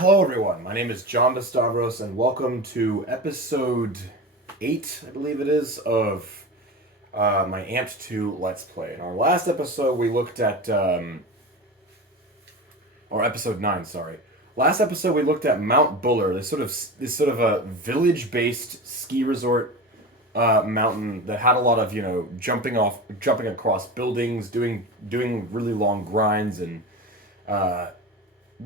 Hello, everyone. My name is John Destavros, and welcome to episode 8, I believe it is, of my Amped 2 Let's Play. In our last episode, we looked at, or episode 9, sorry. Last episode, we looked at Mount Buller, this sort of a village-based ski resort mountain that had a lot of jumping across buildings, doing really long grinds, and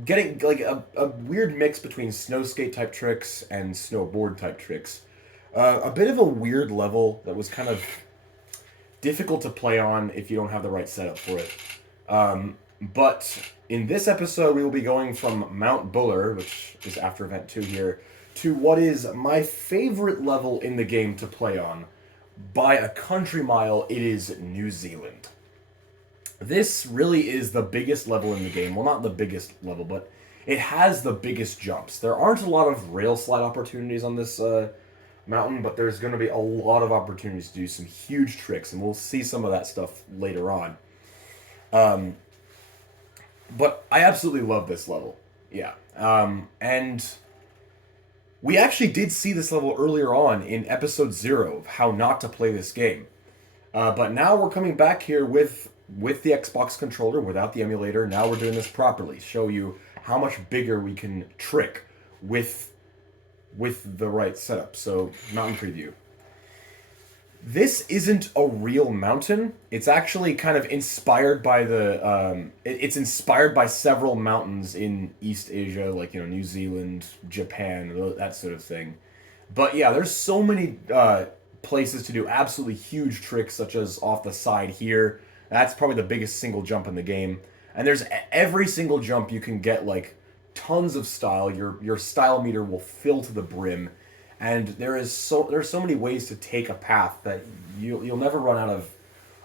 getting like a weird mix between snow skate type tricks and snowboard type tricks. A bit of a weird level that was kind of difficult to play on if you don't have the right setup for it. But in this episode, we will be going from Mount Buller, which is after Event 2 here, to what is my favorite level in the game to play on. By a country mile, it is New Zealand. This really is the biggest level in the game. Well, not the biggest level, but it has the biggest jumps. There aren't a lot of rail slide opportunities on this mountain, but there's going to be a lot of opportunities to do some huge tricks, and we'll see some of that stuff later on. But I absolutely love this level. Yeah. And we actually did see this level earlier on in episode 0 of how not to play this game. But now we're coming back here with the Xbox controller, without the emulator. Now we're doing this properly. Show you how much bigger we can trick with the right setup. So, mountain preview. This isn't a real mountain. It's actually kind of inspired by it's inspired by several mountains in East Asia, like, New Zealand, Japan, that sort of thing. But yeah, there's so many places to do absolutely huge tricks, such as off the side here. That's probably the biggest single jump in the game. And there's every single jump you can get like tons of style. Your style meter will fill to the brim, and there's so many ways to take a path that you'll never run out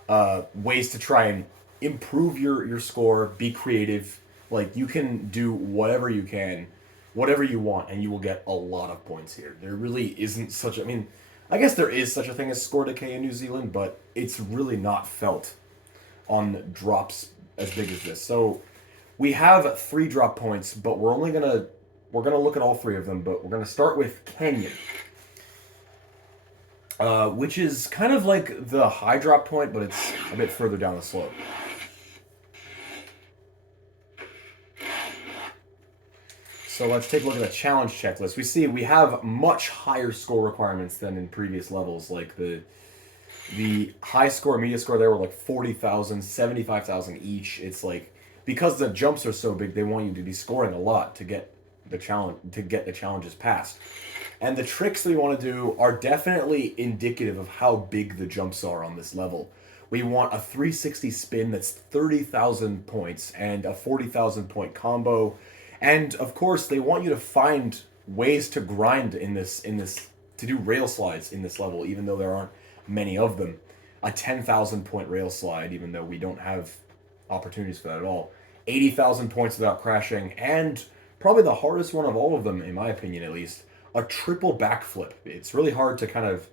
of ways to try and improve your score. Be creative. Like, you can do whatever you want, and you will get a lot of points here. There really isn't such. I guess there is such a thing as score decay in New Zealand, but it's really not felt on drops as big as this. So we have 3 drop points, but we're gonna look at all 3 of them. But we're gonna start with Canyon, which is kind of like the high drop point, but it's a bit further down the slope. So let's take a look at the challenge checklist. We see we have much higher score requirements than in previous levels. Like the high score, media score there were like 40,000, 75,000 each. It's like, because the jumps are so big, they want you to be scoring a lot to get the challenges passed. And the tricks that we want to do are definitely indicative of how big the jumps are on this level. We want a 360 spin that's 30,000 points and a 40,000 point combo. And of course, they want you to find ways to grind in this to do rail slides in this level, even though there aren't many of them. A 10,000 point rail slide, even though we don't have opportunities for that at all. 80,000 points without crashing, and probably the hardest one of all of them, in my opinion at least, a triple backflip. It's really hard to kind of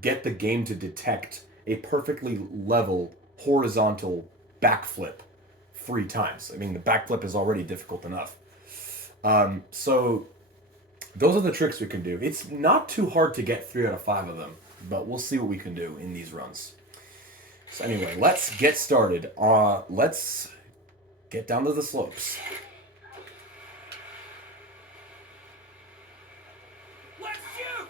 get the game to detect a perfectly level horizontal backflip 3 times. The backflip is already difficult enough. So those are the tricks we can do. It's not too hard to get 3 out of 5 of them, but we'll see what we can do in these runs. So anyway, let's get started. Let's get down to the slopes. Let's shoot!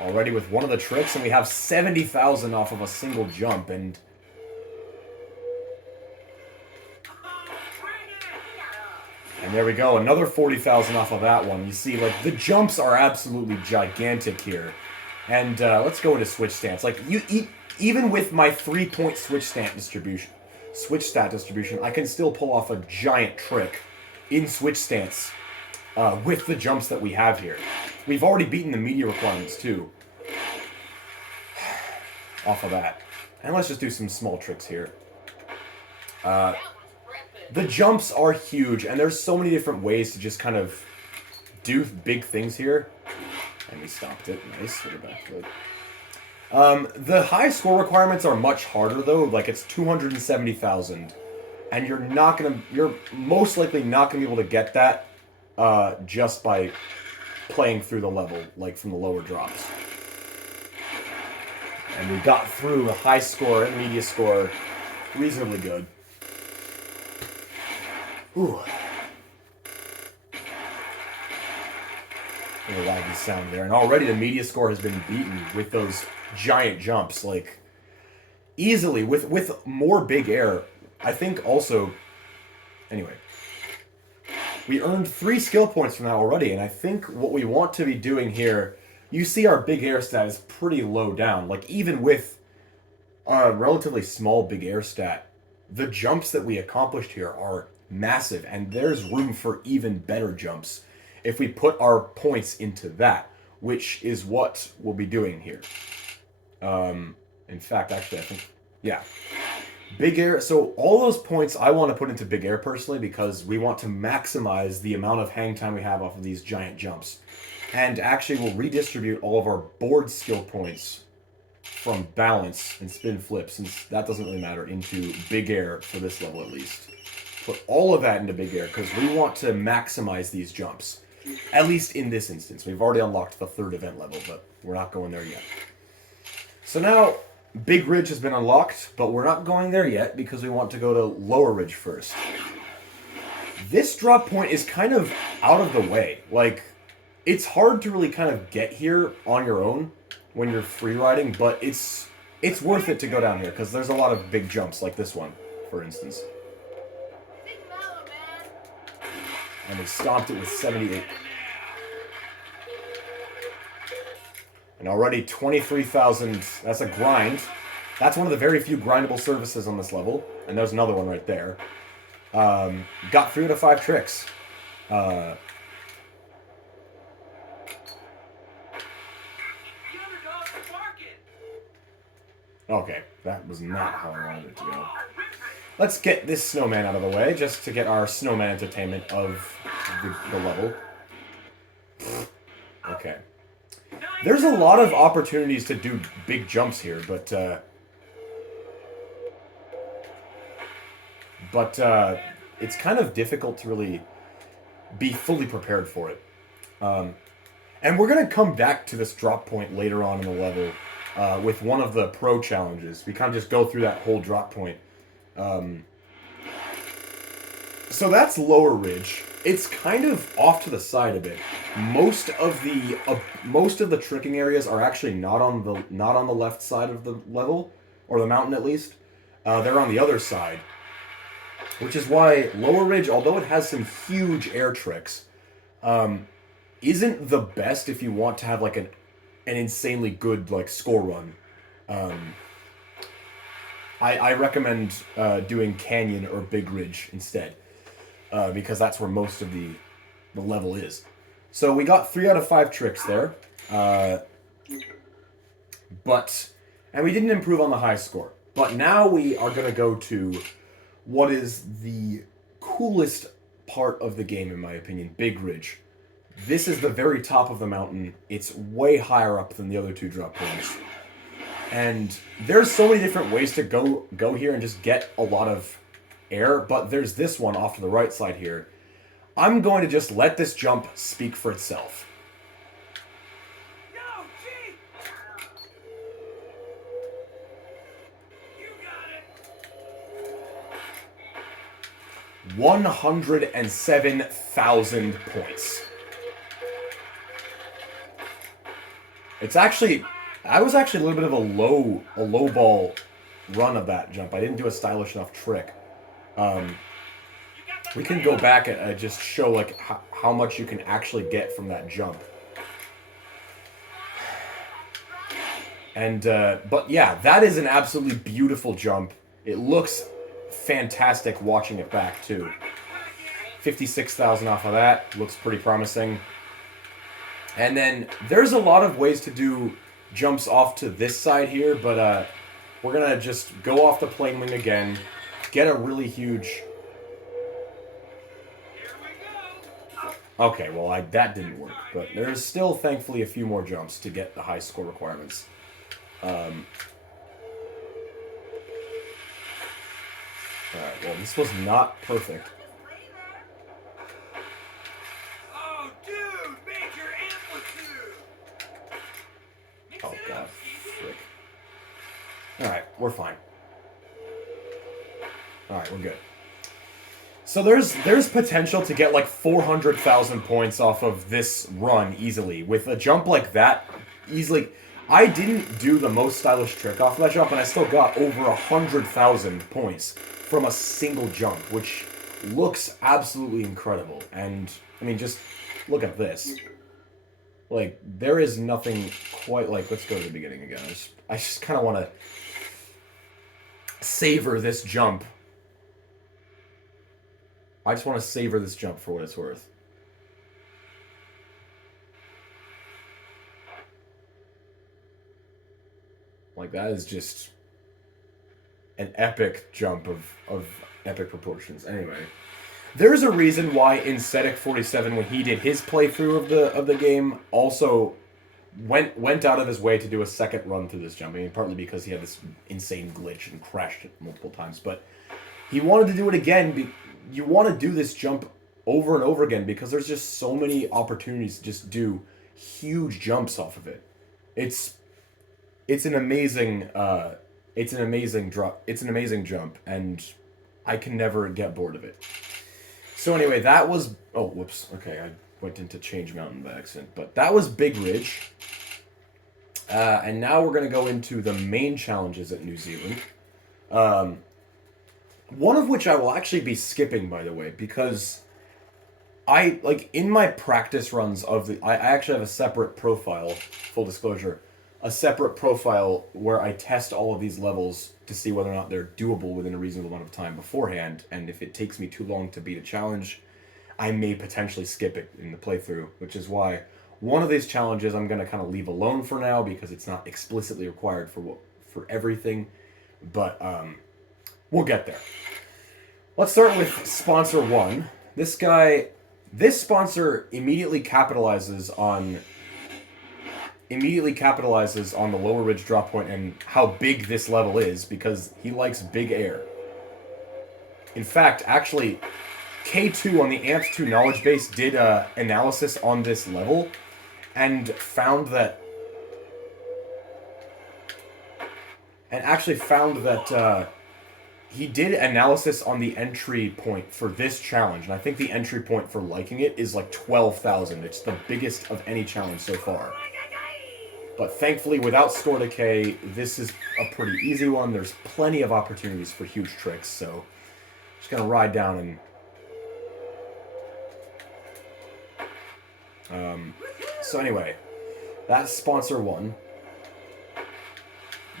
Already with one of the tricks, and we have 70,000 off of a single jump, and there we go, another 40,000 off of that one. You see, like, the jumps are absolutely gigantic here. And let's go into switch stance. Like, even with my 3-point switch stat distribution, I can still pull off a giant trick in switch stance with the jumps that we have here. We've already beaten the media requirements too off of that. And let's just do some small tricks here. The jumps are huge, and there's so many different ways to just kind of do big things here. And we stopped it. Nice. Put it back. Good. The high score requirements are much harder though. Like it's 270,000, and you're most likely not gonna be able to get that just by playing through the level, like from the lower drops. And we got through a high score and media score reasonably good. Ooh. A little laggy sound there. And already the media score has been beaten with those giant jumps. Like, easily. With more big air. I think also... Anyway. We earned 3 skill points from that already. And I think what we want to be doing here... You see our big air stat is pretty low down. Like, even with a relatively small big air stat, the jumps that we accomplished here are massive. And there's room for even better jumps if we put our points into that, which is what we'll be doing here. In fact, actually, I think, yeah. Big air, so all those points I want to put into big air personally because we want to maximize the amount of hang time we have off of these giant jumps. And actually we'll redistribute all of our board skill points from balance and spin flip, since that doesn't really matter, into big air for this level at least. Put all of that into big air because we want to maximize these jumps. At least in this instance. We've already unlocked the 3rd event level, but we're not going there yet. So now, Big Ridge has been unlocked, but we're not going there yet because we want to go to Lower Ridge first. This drop point is kind of out of the way. Like, it's hard to really kind of get here on your own when you're free riding, but it's worth it to go down here because there's a lot of big jumps like this one, for instance. And we stomped it with 78. And already 23,000, that's a grind. That's one of the very few grindable surfaces on this level. And there's another one right there. Got 3 out of 5 tricks. Okay, that was not how I wanted it to go. Let's get this snowman out of the way, just to get our snowman entertainment of the level. Okay. There's a lot of opportunities to do big jumps here, but it's kind of difficult to really be fully prepared for it. And we're going to come back to this drop point later on in the level with one of the pro challenges. We kind of just go through that whole drop point. So that's Lower Ridge. It's kind of off to the side a bit. Most of the tricking areas are actually not on the left side of the level, or the mountain at least. They're on the other side, which is why Lower Ridge, although it has some huge air tricks, isn't the best if you want to have like an insanely good like score run. I recommend doing Canyon or Big Ridge instead, because that's where most of the level is. So we got 3 out of 5 tricks there, and we didn't improve on the high score. But now we are going to go to what is the coolest part of the game, in my opinion, Big Ridge. This is the very top of the mountain. It's way higher up than the other 2 drop points. And there's so many different ways to go here and just get a lot of air, but there's this one off to the right side here. I'm going to just let this jump speak for itself. No, G! You got it! 107,000 points. It's actually... I was actually a little bit of a low ball run of that jump. I didn't do a stylish enough trick. We can go back and just show like how much you can actually get from that jump. And but yeah, that is an absolutely beautiful jump. It looks fantastic watching it back too. 56,000 off of that looks pretty promising. And then there's a lot of ways to do jumps off to this side here, but we're gonna just go off the plane wing again, get a really huge... Okay, well, that didn't work, but there's still, thankfully, a few more jumps to get the high score requirements. Alright, well, this was not perfect. Oh, dude, major amplitude. Mix Oh, it God. up, Stevie. Frick. Alright, we're fine. Alright, we're good. So there's potential to get like 400,000 points off of this run easily. With a jump like that, easily... I didn't do the most stylish trick off of that jump, and I still got over 100,000 points from a single jump, which looks absolutely incredible. And, I mean, just look at this. Like, there is nothing quite like... Let's go to the beginning again. I just kind of want to savor this jump. I just want to savor this jump for what it's worth. Like, that is just an epic jump of epic proportions. Anyway, there's a reason why Insedic47, when he did his playthrough of the game, also went out of his way to do a second run through this jump. I mean, partly because he had this insane glitch and crashed it multiple times, but he wanted to do it again. You want to do this jump over and over again because there's just so many opportunities to just do huge jumps off of it. It's an amazing drop. It's an amazing jump, and I can never get bored of it. So anyway, that was... Oh, whoops. Okay, I went into Change Mountain by accident. But that was Big Ridge. And now we're going to go into the main challenges at New Zealand. One of which I will actually be skipping, by the way, because in my practice runs of the... I actually have a separate profile, full disclosure, a separate profile where I test all of these levels to see whether or not they're doable within a reasonable amount of time beforehand, and if it takes me too long to beat a challenge, I may potentially skip it in the playthrough, which is why one of these challenges I'm going to kind of leave alone for now, because it's not explicitly required for everything, but we'll get there. Let's start with Sponsor 1. This sponsor immediately capitalizes on the Lower Ridge drop point and how big this level is, because he likes big air. In fact, actually, K2 on the AMP2 knowledge base did analysis on this level and found that he did analysis on the entry point for this challenge, and I think the entry point for liking it is like 12,000. It's the biggest of any challenge so far. But thankfully, without score decay, this is a pretty easy one. There's plenty of opportunities for huge tricks, so just gonna ride down and... So anyway, that's Sponsor 1.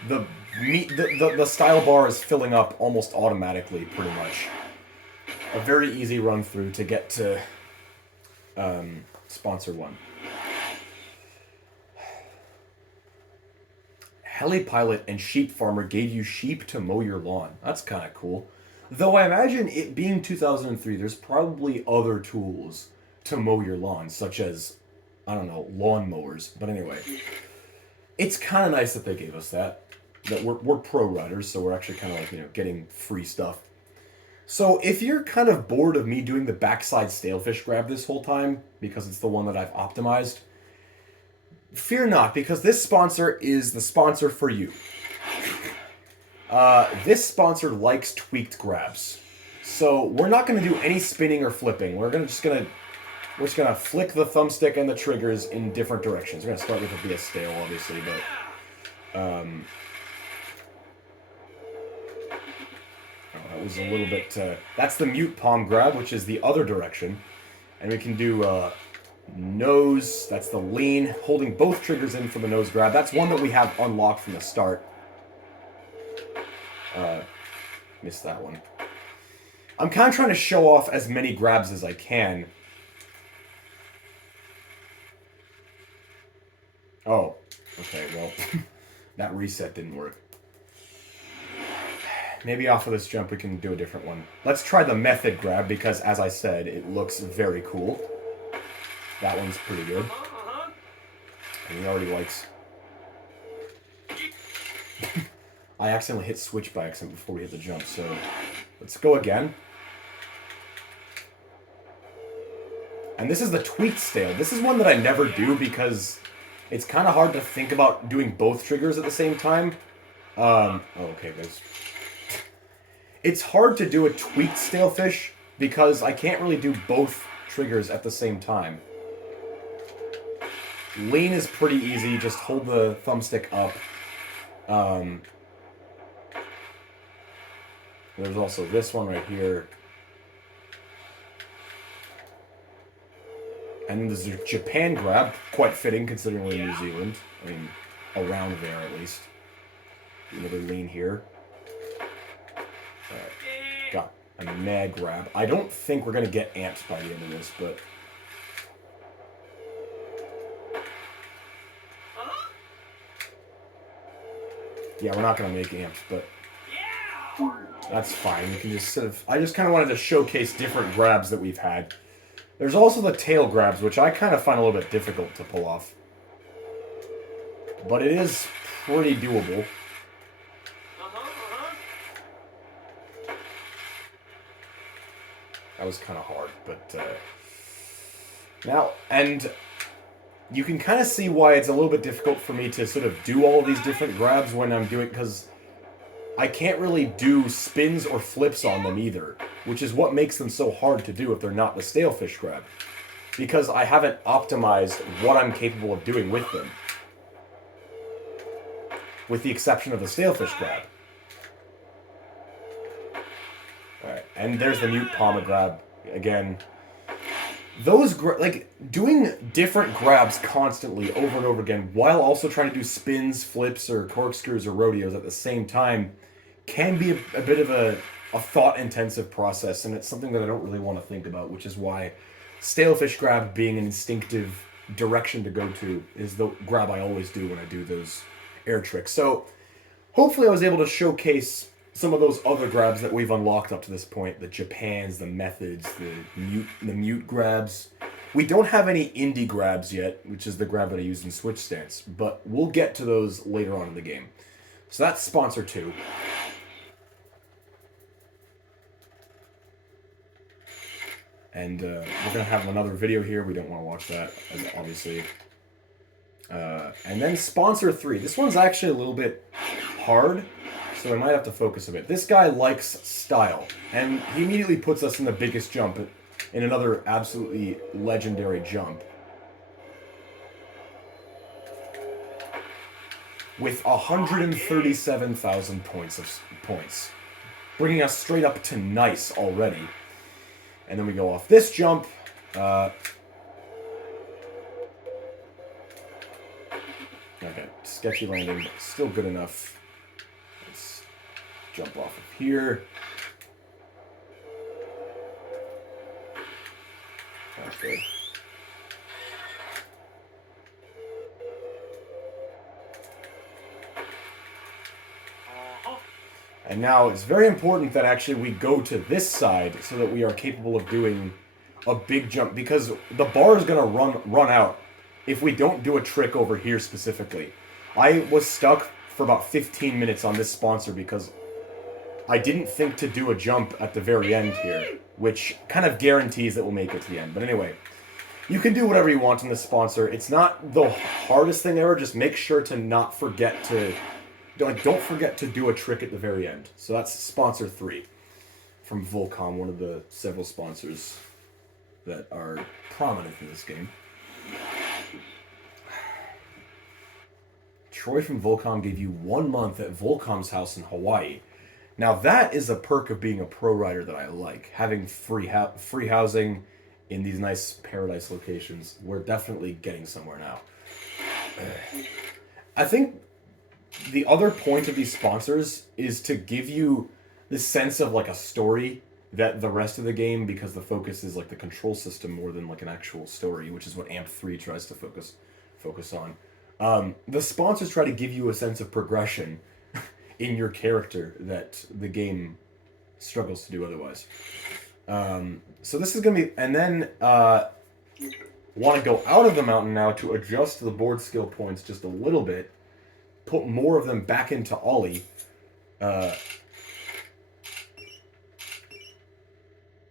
The style bar is filling up almost automatically, pretty much. A very easy run through to get to Sponsor 1. Helipilot and Sheep Farmer gave you sheep to mow your lawn. That's kind of cool. Though I imagine it being 2003, there's probably other tools to mow your lawn, such as, I don't know, lawn mowers. But anyway, it's kind of nice that they gave us that. That we're pro riders, so we're actually kind of like, getting free stuff. So if you're kind of bored of me doing the backside stalefish grab this whole time, because it's the one that I've optimized, fear not, because this sponsor is the sponsor for you. This sponsor likes tweaked grabs. So we're not going to do any spinning or flipping. We're just gonna flick the thumbstick and the triggers in different directions. We're going to start with a BS stale, obviously, but... that was a little bit... that's the mute palm grab, which is the other direction. And we can do nose, that's the lean, holding both triggers in for the nose grab. That's one that we have unlocked from the start. Missed that one. I'm kind of trying to show off as many grabs as I can. Oh, okay, well, that reset didn't work. Maybe off of this jump we can do a different one. Let's try the method grab, because as I said, it looks very cool. That one's pretty good. And he already likes... I accidentally hit switch by accident before we hit the jump, so let's go again. And this is the tweaked stale. This is one that I never do because it's kind of hard to think about doing both triggers at the same time. Oh, okay, guys. It's hard to do a tweaked stale fish because I can't really do both triggers at the same time. Lean is pretty easy. Just hold the thumbstick up. There's also this one right here. And there's a Japan grab, quite fitting considering we're in New Zealand. I mean, around there at least. Another lean here. Alright, got a mad grab. I don't think we're going to get amped by the end of this, but... Yeah, we're not going to make amped, but... That's fine. You can just sort of... I just kind of wanted to showcase different grabs that we've had. There's also the tail grabs, which I kind of find a little bit difficult to pull off. But it is pretty doable. That was kind of hard, but... Now, and... You can kind of see why it's a little bit difficult for me to sort of do all of these different grabs when I'm doing... Because I can't really do spins or flips on them either, which is what makes them so hard to do if they're not the stalefish grab. Because I haven't optimized what I'm capable of doing with them. With the exception of the stalefish grab. Alright, and there's the mute palma grab again. Those, like, doing different grabs constantly over and over again while also trying to do spins, flips, or corkscrews or rodeos at the same time can be a bit of a thought-intensive process, and it's something that I don't really want to think about, which is why stalefish grab being an instinctive direction to go to is the grab I always do when I do those air tricks. So hopefully I was able to showcase some of those other grabs that we've unlocked up to this point. The Japans, the methods, the mute grabs. We don't have any indie grabs yet, which is the grab that I use in Switch Stance, but we'll get to those later on in the game. So that's Sponsor 2. And we're going to have another video here. We don't want to watch that, obviously. And then Sponsor 3. This one's actually a little bit hard, so I might have to focus a bit. This guy likes style, and he immediately puts us in the biggest jump in another absolutely legendary jump. With 137,000 points. Bringing us straight up to nice already. And then we go off this jump. Okay, sketchy landing, still good enough. Let's jump off of here. Okay. And now it's very important that actually we go to this side so that we are capable of doing a big jump, because the bar is going to run out if we don't do a trick over here specifically. I was stuck for about 15 minutes on this sponsor because I didn't think to do a jump at the very end here, which kind of guarantees that we'll make it to the end. But anyway, you can do whatever you want on this sponsor. It's not the hardest thing ever. Just make sure to not forget to... don't forget to do a trick at the very end. So that's Sponsor 3 from Volcom, one of the several sponsors that are prominent in this game. Troy from Volcom gave you 1 month at Volcom's house in Hawaii. Now that is a perk of being a pro rider that I like. Having free housing in these nice paradise locations. We're definitely getting somewhere now. I think the other point of these sponsors is to give you this sense of like a story that the rest of the game, because the focus is like the control system more than like an actual story, which is what AMP 3 tries to focus on. The sponsors try to give you a sense of progression in your character that the game struggles to do otherwise. So this is going to be... And then want to go out of the mountain now to adjust the board skill points just a little bit. put more of them back into Ollie. At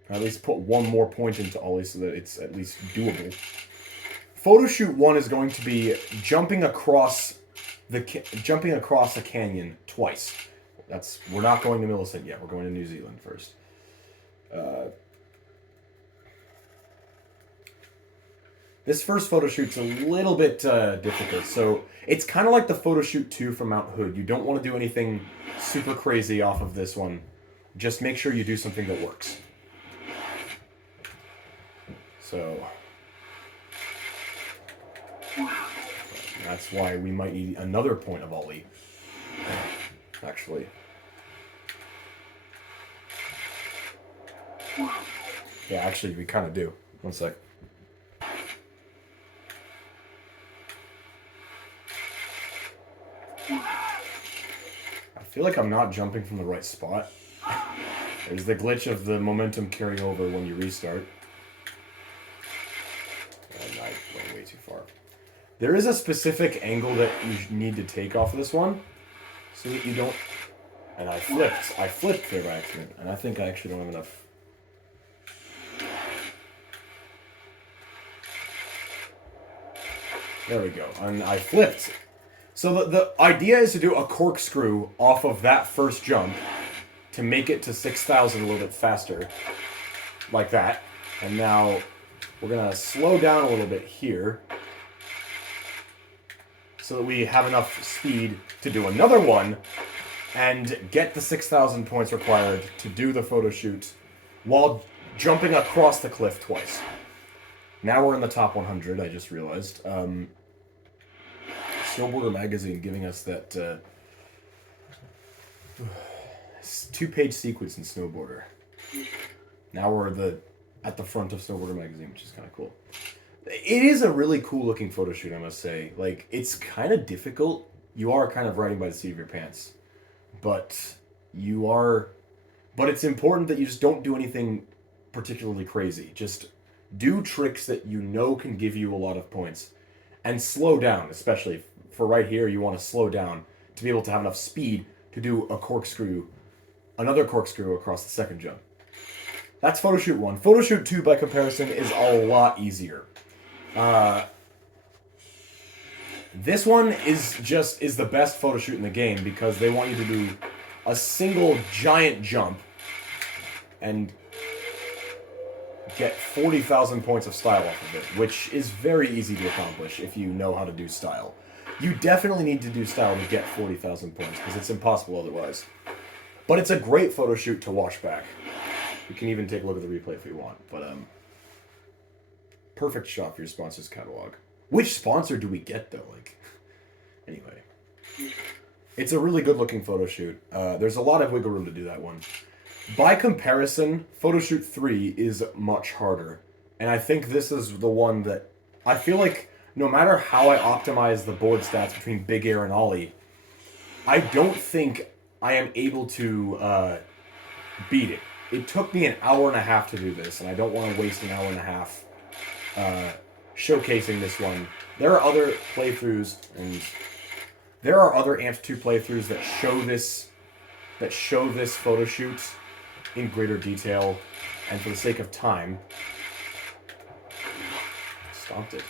least put one more point into Ollie so that it's at least doable. Photo shoot 1 is going to be jumping across a canyon twice. We're not going to Millicent yet. We're going to New Zealand first. This first photo shoot's a little bit difficult. So it's kind of like the photo shoot 2 from Mount Hood. You don't want to do anything super crazy off of this one. Just make sure you do something that works. So that's why we might need another point of Ollie. Actually. Yeah, actually, we kind of do. One sec. I feel like I'm not jumping from the right spot. There's the glitch of the momentum carrying over when you restart. And I went way too far. There is a specific angle that you need to take off of this one, so that you don't... And I flipped there by accident, and I think I actually don't have enough... There we go, and I flipped. So the idea is to do a corkscrew off of that first jump to make it to 6,000 a little bit faster, like that. And now we're gonna slow down a little bit here so that we have enough speed to do another one and get the 6,000 points required to do the photo shoot while jumping across the cliff twice. Now we're in the top 100, I just realized. Snowboarder Magazine giving us that 2-page sequence in Snowboarder. Now we're at the front of Snowboarder Magazine, which is kind of cool. It is a really cool looking photo shoot, I must say. Like, it's kind of difficult. You are kind of riding by the seat of your pants. But it's important that you just don't do anything particularly crazy. Just do tricks that you know can give you a lot of points. And slow down, especially for right here, you want to slow down to be able to have enough speed to do another corkscrew across the second jump. That's photo shoot 1. Photo shoot 2, by comparison, is a lot easier. This one is the best photo shoot in the game because they want you to do a single giant jump and get 40,000 points of style off of it, which is very easy to accomplish if you know how to do style. You definitely need to do style to get 40,000 points because it's impossible otherwise. But it's a great photo shoot to watch back. You can even take a look at the replay if you want. But perfect shot for your sponsor's catalog. Which sponsor do we get though? Anyway, it's a really good looking photo shoot. There's a lot of wiggle room to do that one. By comparison, photo shoot 3 is much harder, and I think this is the one that I feel like no matter how I optimize the board stats between Big Air and Ollie, I don't think I am able to beat it. It took me an hour and a half to do this, and I don't want to waste an hour and a half showcasing this one. There are other playthroughs, and there are other Amp 2 playthroughs that show this photo shoot in greater detail, and for the sake of time, stomped it.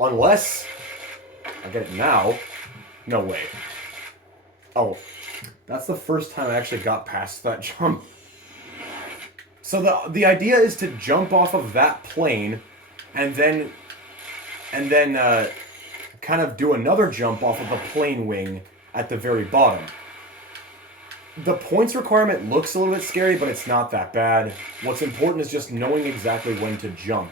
Unless I get it now. No way. Oh, that's the first time I actually got past that jump. So the idea is to jump off of that plane, and then kind of do another jump off of the plane wing at the very bottom. The points requirement looks a little bit scary, but it's not that bad. What's important is just knowing exactly when to jump.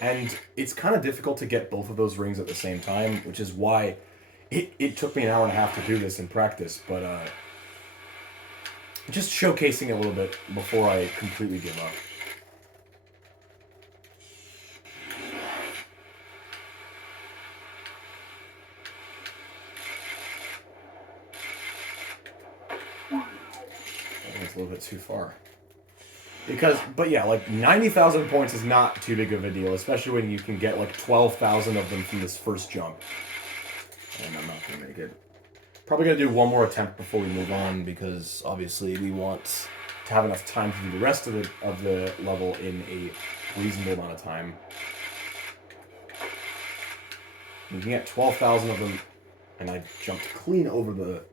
And it's kind of difficult to get both of those rings at the same time, which is why it took me an hour and a half to do this in practice, but just showcasing it a little bit before I completely give up. I think it's a little bit too far. But yeah, like 90,000 points is not too big of a deal, especially when you can get like 12,000 of them from this first jump. And I'm not gonna make it. Probably gonna do one more attempt before we move on because obviously we want to have enough time to do the rest of the level in a reasonable amount of time. You can get 12,000 of them, and I jumped clean over the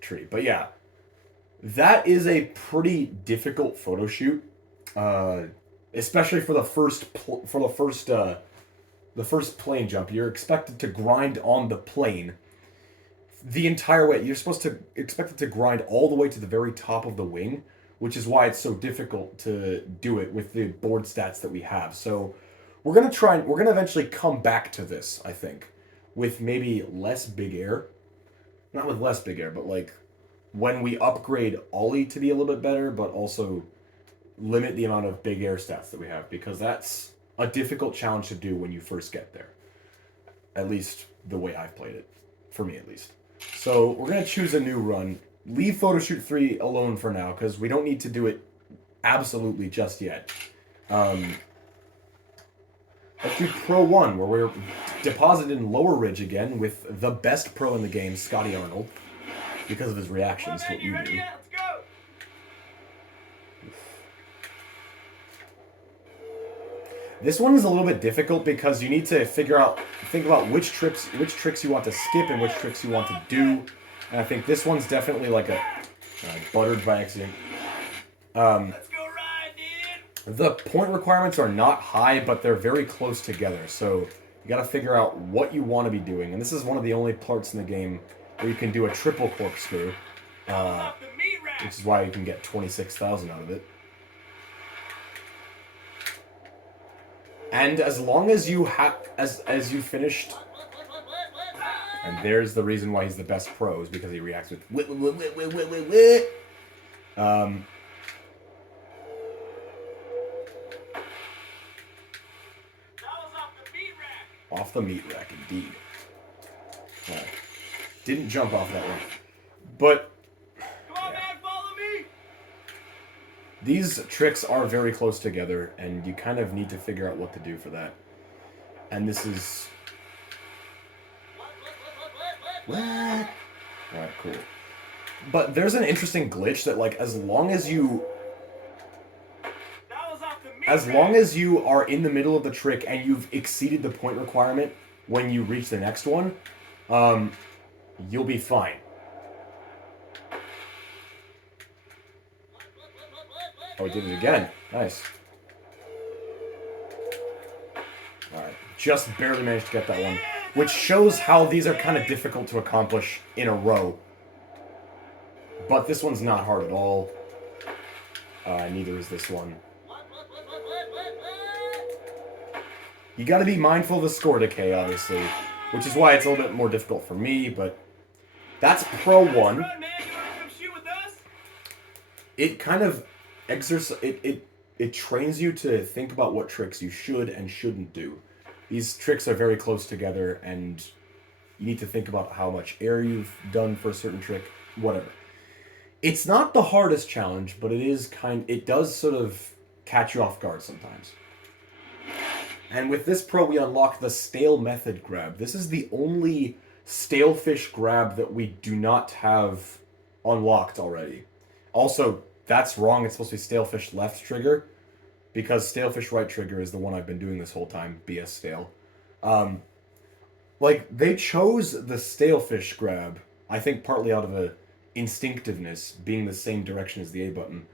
tree. But yeah, that is a pretty difficult photo shoot, especially for the first plane jump. You're expected to grind on the plane the entire way. You're supposed to expect it to grind all the way to the very top of the wing, which is why it's so difficult to do it with the board stats that we have. So we're gonna eventually come back to this, I think, with maybe less big air. Not with less big air, but like when we upgrade Ollie to be a little bit better, but also limit the amount of big air stats that we have, because that's a difficult challenge to do when you first get there. At least the way I've played it. For me, at least. So we're going to choose a new run. Leave Photoshoot 3 alone for now, because we don't need to do it absolutely just yet. Let's do Pro 1, where we're deposited in Lower Ridge again with the best pro in the game, Scotty Arnold, because of his reactions to what you do. Let's go. This one is a little bit difficult because you need to think about which tricks you want to skip and which tricks you want to do. And I think this one's definitely like a buttered by accident. Let's go ride, dude. The point requirements are not high, but they're very close together. So you got to figure out what you want to be doing. And this is one of the only parts in the game where you can do a triple corkscrew, which is why you can get 26,000 out of it. And as long as you as you finished, and there's the reason why he's the best pro, is because he reacts with wit. Off the meat rack, indeed. Right. Didn't jump off that one, but Come on, man, follow me. these tricks are very close together, and you kind of need to figure out what to do for that. And this is... What? Alright, cool. But there's an interesting glitch that, like, as long as you are in the middle of the trick and you've exceeded the point requirement when you reach the next one, you'll be fine. Oh, we did it again. Nice. Alright. Just barely managed to get that one. Which shows how these are kind of difficult to accomplish in a row. But this one's not hard at all. Neither is this one. You gotta be mindful of the score decay, obviously. Which is why it's a little bit more difficult for me, but... That's Pro 1. Run, man. You wanna come shoot with us? It kind of... It trains you to think about what tricks you should and shouldn't do. These tricks are very close together, and you need to think about how much air you've done for a certain trick, whatever. It's not the hardest challenge, but it does sort of catch you off guard sometimes. And with this pro, we unlock the stale method grab. This is the only stale fish grab that we do not have unlocked already. Also, that's wrong. It's supposed to be stale fish left trigger, because stale fish right trigger is the one I've been doing this whole time. BS stale. Like, they chose the stale fish grab, I think partly out of a instinctiveness, being the same direction as the A button,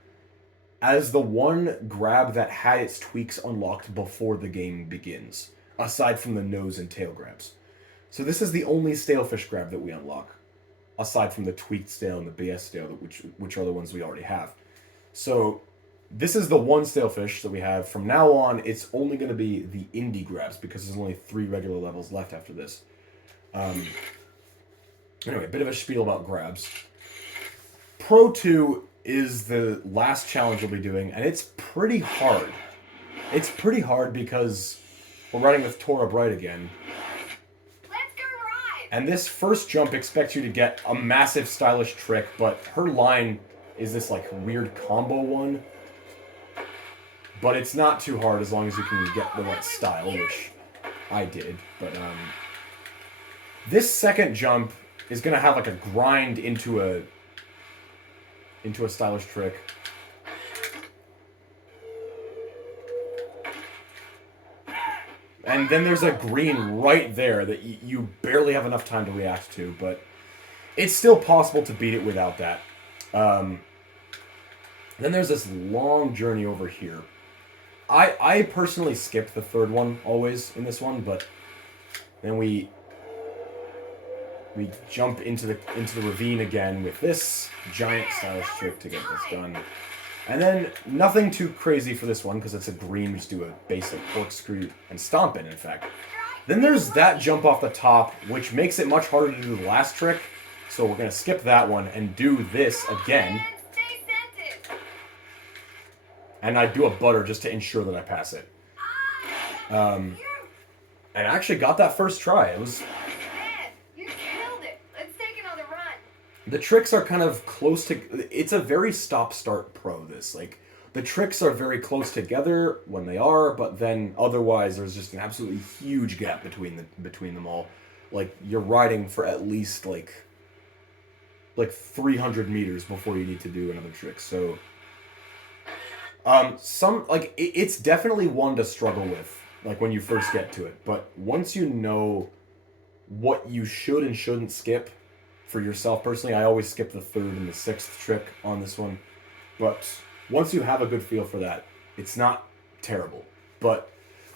as the one grab that had its tweaks unlocked before the game begins, aside from the nose and tail grabs. So this is the only stale fish grab that we unlock, aside from the tweaked stale and the BS stale, which are the ones we already have. So this is the one stale fish that we have. From now on, it's only going to be the indie grabs, because there's only 3 regular levels left after this. Anyway, a bit of a spiel about grabs. Pro 2 is the last challenge we'll be doing, and it's pretty hard. It's pretty hard because we're riding with Tora Bright again. Let's go ride! And this first jump expects you to get a massive stylish trick, but her line is this like weird combo one. but it's not too hard as long as you can get the right style, which I did. But this second jump is gonna have like a grind into a stylish trick. And then there's a green right there that you barely have enough time to react to, but it's still possible to beat it without that. Then there's this long journey over here. I personally skip the third one always in this one, but then we jump into the ravine again with this giant stylish trick to get this done. And then nothing too crazy for this one because it's a green. We just do a basic corkscrew and stomp in fact. Then there's that jump off the top, which makes it much harder to do the last trick. So we're going to skip that one and do this again. And I do a butter just to ensure that I pass it. And I actually got that first try. It was... You killed it. Let's take another run. The tricks are kind of close to... It's a very stop-start pro, this. Like, the tricks are very close together when they are, but then otherwise there's just an absolutely huge gap between them all. Like, you're riding for at least, like 300 meters before you need to do another trick, so... it's definitely one to struggle with, like, when you first get to it. But once you know what you should and shouldn't skip for yourself, personally, I always skip the third and the sixth trick on this one. But once you have a good feel for that, it's not terrible. But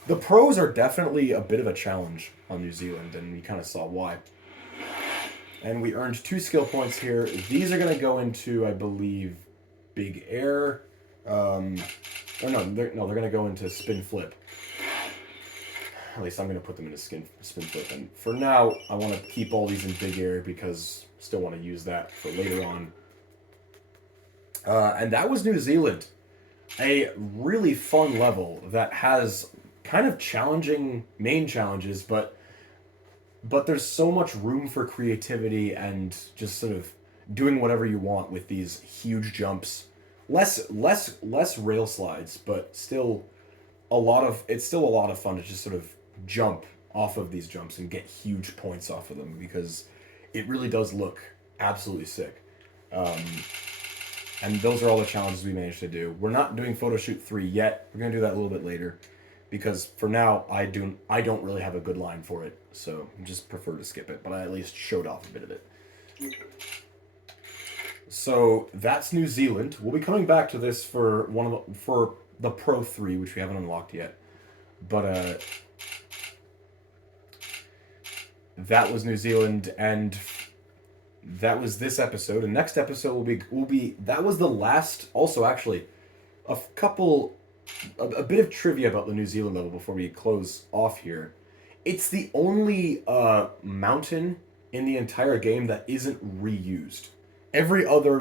the pros are definitely a bit of a challenge on New Zealand, and we kind of saw why. And we earned 2 skill points here. These are going to go into, I believe, Big Air. They're going to go into spin flip. At least I'm going to put them into spin flip. And for now, I want to keep all these in big air because I still want to use that for later on. And that was New Zealand. A really fun level that has kind of challenging main challenges, but there's so much room for creativity and just sort of doing whatever you want with these huge jumps. Less rail slides, but still it's still a lot of fun to just sort of jump off of these jumps and get huge points off of them because it really does look absolutely sick. And those are all the challenges we managed to do. We're not doing Photoshoot 3 yet. We're going to do that a little bit later because for now I don't really have a good line for it, so I just prefer to skip it, but I at least showed off a bit of it. So that's New Zealand. We'll be coming back to this for the Pro 3, which we haven't unlocked yet. But that was New Zealand, and that was this episode. And next episode will be that was the last. Also, actually, a bit of trivia about the New Zealand level before we close off here. It's the only mountain in the entire game that isn't reused. Every other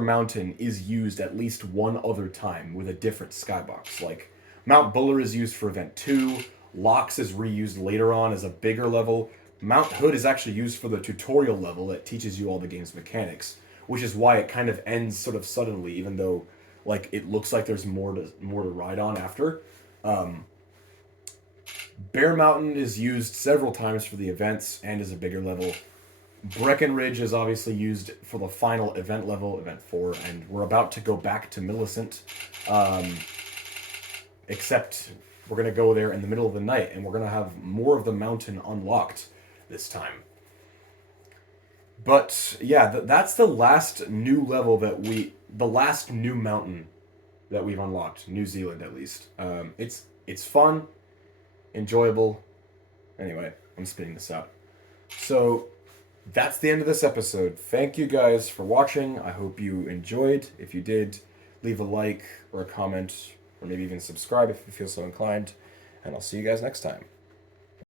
mountain is used at least one other time with a different skybox. Like, Mount Buller is used for Event 2, Locks is reused later on as a bigger level, Mount Hood is actually used for the tutorial level that teaches you all the game's mechanics, which is why it kind of ends sort of suddenly, even though, like, it looks like there's more to ride on after. Bear Mountain is used several times for the events and as a bigger level. Breckenridge is obviously used for the final event level, Event 4, and we're about to go back to Millicent, except we're going to go there in the middle of the night, and we're going to have more of the mountain unlocked this time. But, yeah, that's the last new level the last new mountain that we've unlocked, New Zealand at least. It's fun, enjoyable. Anyway, I'm spitting this out. So that's the end of this episode. Thank you guys for watching. I hope you enjoyed. If you did, leave a like or a comment, or maybe even subscribe if you feel so inclined. And I'll see you guys next time.